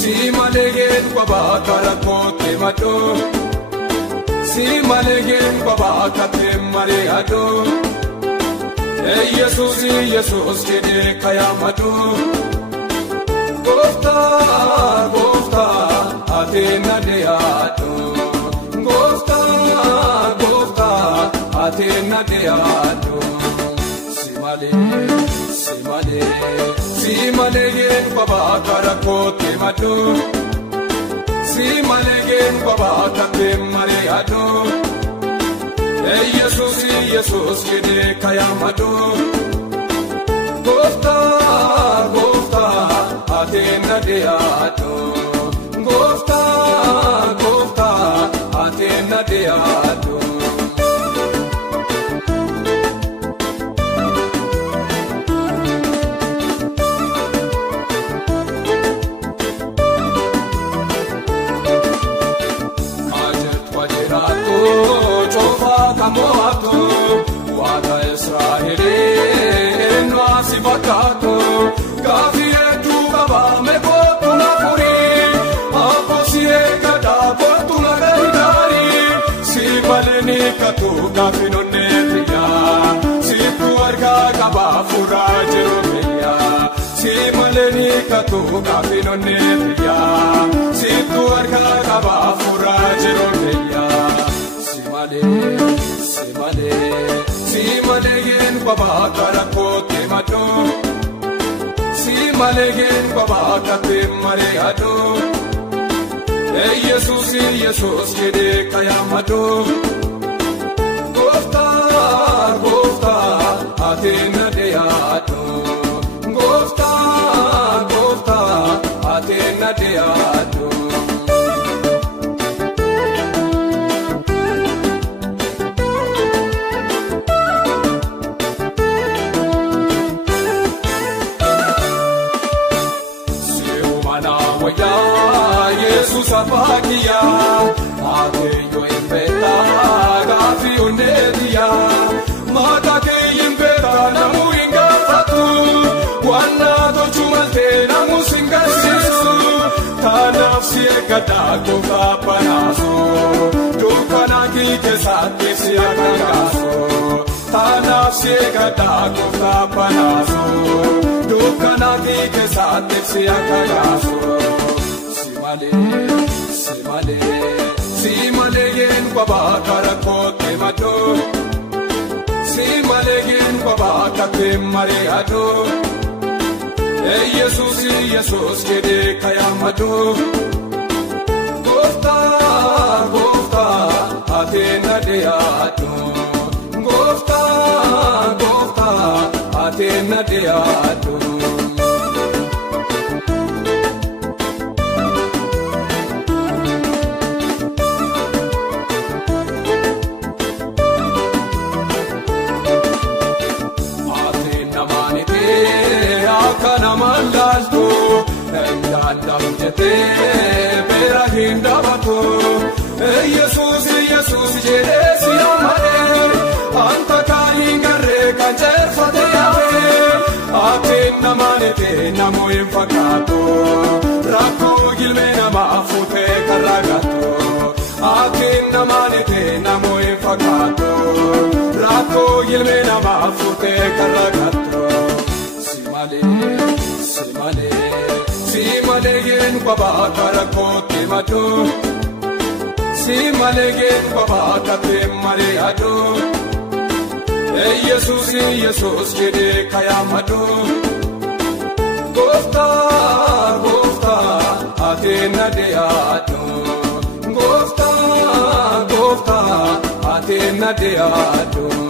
Simale gen baba karakote mato Simale gen baba kate mare ado Jesus Jesus kede kayamado Gofta Gofta atena de ado Gofta Gofta atena de ado Simale gen baba karakote mato Simale gen baba kate mare ado Jesus Jesus kede kayamado Gofta Gofta atena de ado Gofta Gofta atena de ado Moato, Wada Israele, Noasi Bakato, Gavie tu Baba me potuna puri, Aposie Gada potuna gaidari, Si Baleni Katu Gavino Nevia, Si Tuarga Gaba Furajero Via, Si Baleni Katu Gavino Nevia, Si Tuarga Gaba Furajero Via, Simale gen baba karakote mato Simale gen baba kate mare ado Jesus Jesus kede kayamado Gofta Gofta atena de ado Gofta Gofta atena de ado Jesus apagia, ateyo impeta, gafi unedia, mata ke impeta na muinga fatu, wana to chumalte na musinga sisu, tanafsi ekata kufa panaso, tukana ki kesate siakagaso, tanafsi ekata kufa panaso, tukana ki kesate siakagaso. Simale gen baba karakote mato Simale gen baba kate mare ado Jesus Jesus kede kayamado Gofta Gofta atena de ado Gofta Gofta atena de ado Namandato, Endandamjete, Berahindabato, Jesus, Jesus, Jesu, Yamare, Antakaingare, Kanjefate, Atin Namanete, Namo Infakato, Rako Gilmena Mafute, Karagato, Atin Namanete, Namo Infakato, Rako Gilmena Mafute, Karagato. Simale gen baba karakote mato Simale gen baba kate mare ado Jesus Jesus kede kayamado Gofta Gofta atena de ado Gofta Gofta atena de ado